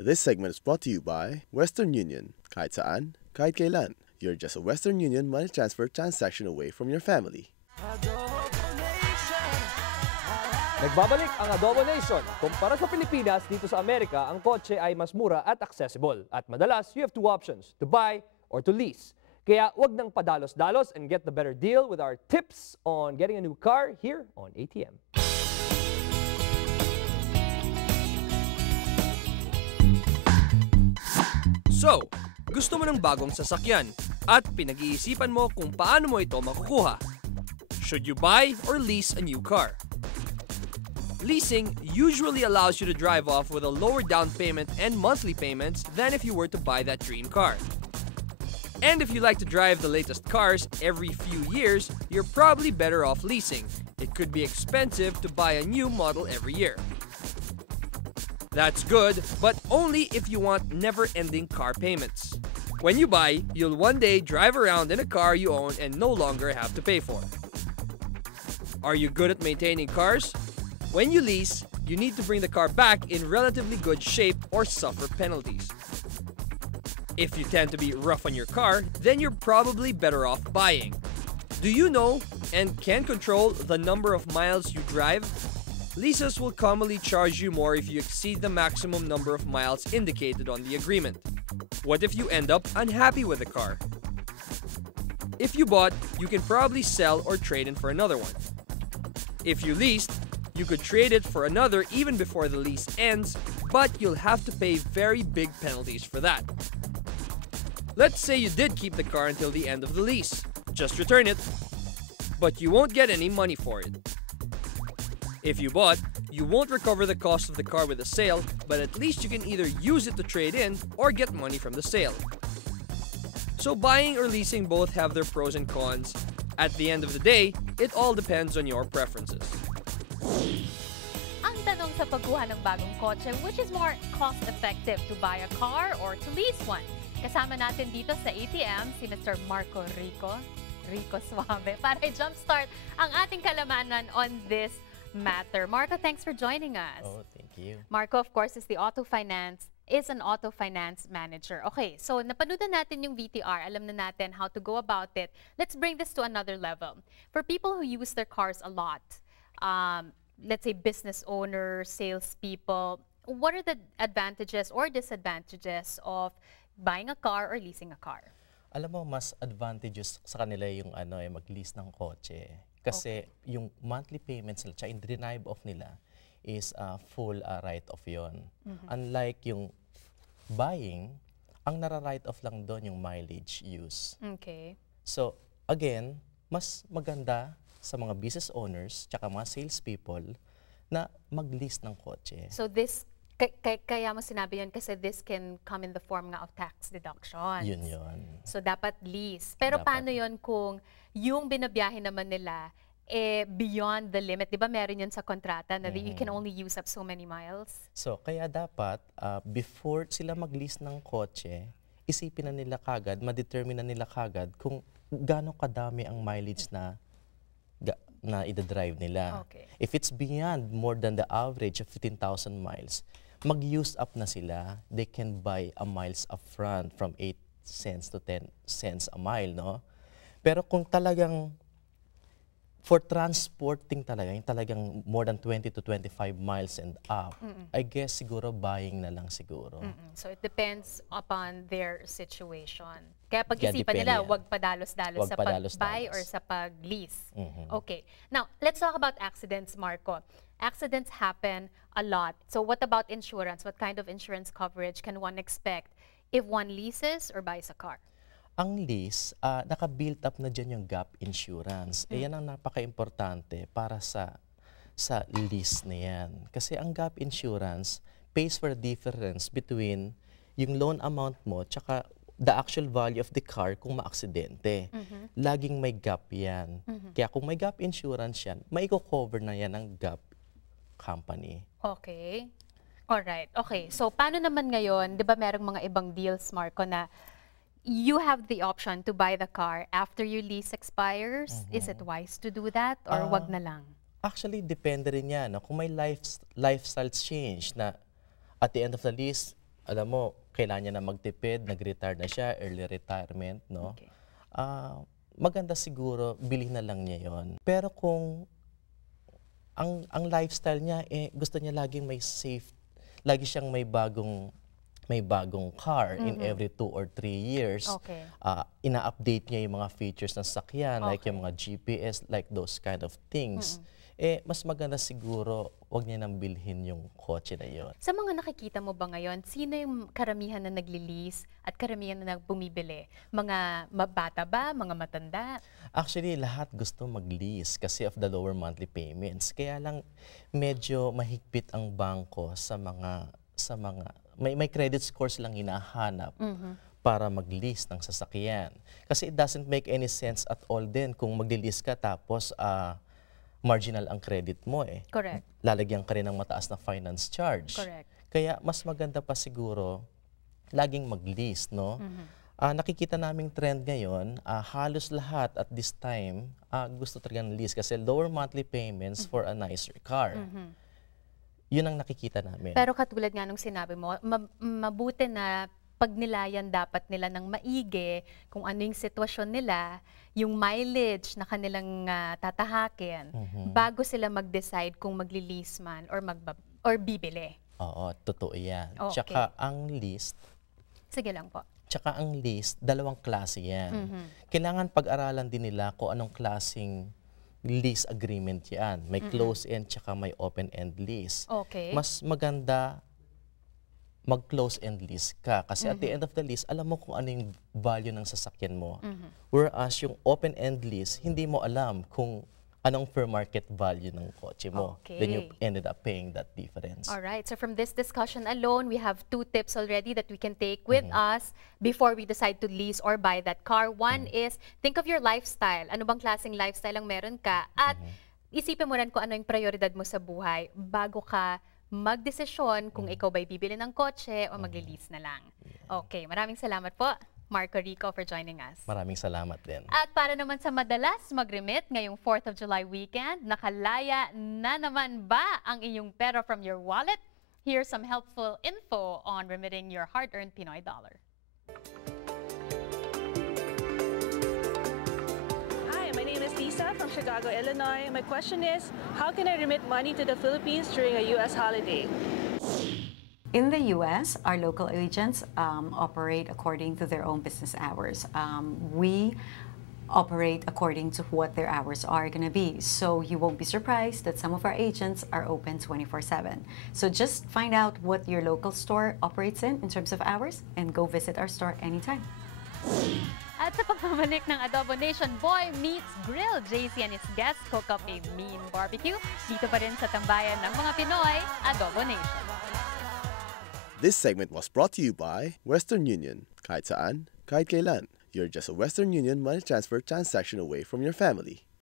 This segment is brought to you by Western Union. Kahit saan, kahit kailan. You're just a Western Union money transfer transaction away from your family. Nagbabalik ang Adobo Nation. Kumpara sa Pilipinas, dito sa Amerika, ang kotse ay mas mura at accessible. At madalas, you have two options, to buy or to lease. Kaya wag nang padalos-dalos and get the better deal with our tips on getting a new car here on ATM. So, gusto mo ng bagong sasakyan at pinag-iisipan mo kung paano mo ito makukuha. Should you buy or lease a new car? Leasing usually allows you to drive off with a lower down payment and monthly payments than if you were to buy that dream car. And if you like to drive the latest cars every few years, you're probably better off leasing. It could be expensive to buy a new model every year. That's good, but only if you want never-ending car payments. When you buy, you'll one day drive around in a car you own and no longer have to pay for. Are you good at maintaining cars? When you lease, you need to bring the car back in relatively good shape or suffer penalties. If you tend to be rough on your car, then you're probably better off buying. Do you know and can control the number of miles you drive? Leases will commonly charge you more if you exceed the maximum number of miles indicated on the agreement. What if you end up unhappy with the car? If you bought, you can probably sell or trade in for another one. If you leased, you could trade it for another even before the lease ends, but you'll have to pay very big penalties for that. Let's say you did keep the car until the end of the lease. Just return it, but you won't get any money for it. If you bought, you won't recover the cost of the car with a sale, but at least you can either use it to trade in or get money from the sale. So buying or leasing both have their pros and cons. At the end of the day, it all depends on your preferences. Ang tanong sa pagkuha ng bagong kotse, which is more cost-effective, to buy a car or to lease one? Kasama natin dito sa ATM si Mr. Marco Rico Suave para i-jumpstart ang ating kalamanan on this matter. Marco, thanks for joining us. Oh, thank you. Marco, of course, is an auto finance manager. Okay, so napanood natin yung VTR. Alam na natin how to go about it. Let's bring this to another level. For people who use their cars a lot, let's say business owners, salespeople, what are the advantages or disadvantages of buying a car or leasing a car? Alam mo, mas advantageous sa kanila yung mag-lease ng kotse. Kasi yung monthly payments nila, yung denive off nila, is full write-off yon. Unlike yung buying, ang nara-write off lang doon yung mileage use. Okay. So, again, mas maganda sa mga business owners tsaka mga salespeople na mag-lease ng kotse. So this, kaya mo sinabi yun kasi this can come in the form nga of tax deductions. Yun. So dapat lease. Pero paano yun kung yung binabiyahe naman nila beyond the limit? Di ba meron yun sa kontrata na you can only use up so many miles? So, kaya dapat, before sila mag-lease ng kotse, isipin na nila kagad, ma-determine na nila kagad kung gaano kadami ang mileage na ida-drive nila. Okay. If it's beyond more than the average of 15,000 miles, mag-use up na sila. They can buy a miles upfront from 8 cents to 10 cents a mile, no? Pero kung talagang for transporting talaga, yung talagang more than 20 to 25 miles and up, I guess siguro buying na lang siguro. So it depends upon their situation. Kaya pag-isipan nila, wag padalos-dalos sa pag-buy or sa pag-lease. Okay. Now, let's talk about accidents, Marco. Accidents happen a lot. So what about insurance? What kind of insurance coverage can one expect if one leases or buys a car? Ang lease, naka-built up na dyan yung gap insurance. Yan ang napaka-importante para sa lease na yan. Kasi ang gap insurance pays for the difference between yung loan amount mo tsaka the actual value of the car kung ma-aksidente. Laging may gap yan. Kaya kung may gap insurance yan, maiko-cover na yan ng gap company. Okay. Alright. Okay. So, paano naman ngayon, di ba merong mga ibang deals, Marco, na you have the option to buy the car after your lease expires? Is it wise to do that or wag na lang? Actually, depende rin yan. No? Kung may lifestyle change na at the end of the lease, alam mo, kailangan niya na magtipid, nag-retire na siya, early retirement, no? Okay. Maganda siguro, bilhin na lang niya yon. Pero kung ang lifestyle niya, gusto niya laging may safe, lagi siyang may bagong car in every 2 or 3 years. Okay. Ina-update niya yung mga features ng sakyan, like yung mga GPS, like those kind of things. Mas maganda siguro, wag niya nang bilhin yung kotse na yon. Sa mga nakikita mo ba ngayon, sino yung karamihan na nagli-lease at karamihan na bumibili? Mga bata ba? Mga matanda? Actually, lahat gusto mag-lease kasi of the lower monthly payments. Kaya lang medyo mahigpit ang bangko sa mga may credit scores lang hinahanap para mag-lease ng sasakyan. Kasi it doesn't make any sense at all din kung mag-lease ka tapos marginal ang credit mo Correct. Lalagyan ka rin ng mataas na finance charge. Correct. Kaya mas maganda pa siguro laging mag-lease, no? Nakikita naming trend ngayon, halos lahat at this time gusto talaga ng lease kasi lower monthly payments for a nicer car. Yun ang nakikita namin. Pero katulad nga nung sinabi mo, mabuti na pagnilayan dapat nila ng maigi kung ano yung sitwasyon nila, yung mileage na kanilang tatahakin bago sila mag-decide kung magli-lease man or bibili. Oo, totoo yan. Okay. Tsaka ang lease, Sige lang po. tsaka ang lease, dalawang klase yan. Kailangan pag-aralan din nila kung anong klaseng lease agreement yan. May close-end tsaka may open-end lease. Okay. Mas maganda mag-close-end lease ka. Kasi at the end of the lease, alam mo kung ano yung value ng sasakyan mo. Whereas yung open-end lease, hindi mo alam kung anong fair market value ng kotse mo. Okay. Then you ended up paying that difference. All right. So from this discussion alone, we have 2 tips already that we can take with us before we decide to lease or buy that car. One is, think of your lifestyle. Ano bang klaseng lifestyle ang meron ka? At isipin mo rin kung ano yung prioridad mo sa buhay bago ka magdesisyon kung ikaw ba'y bibili ng kotse o magli-lease na lang. Okay. Maraming salamat po, Marco Rico, for joining us. Maraming salamat din. At para naman sa madalas mag-remit ngayong 4th of July weekend, nakalaya na naman ba ang inyong pera from your wallet? Here's some helpful info on remitting your hard-earned Pinoy dollar. Hi, my name is Lisa from Chicago, Illinois. My question is, how can I remit money to the Philippines during a U.S. holiday? In the U.S., our local agents operate according to their own business hours. We operate according to what their hours are going to be. So you won't be surprised that some of our agents are open 24/7. So just find out what your local store operates in terms of hours and go visit our store anytime. At sa pagbabalik ng Adobo Nation, Boy Meets Grill, JC and his guests cook up a mean barbecue. Dito pa rin sa tambayan ng mga Pinoy, Adobo Nation. This segment was brought to you by Western Union. Kahit saan, kahit kailan. You're just a Western Union money transfer transaction away from your family.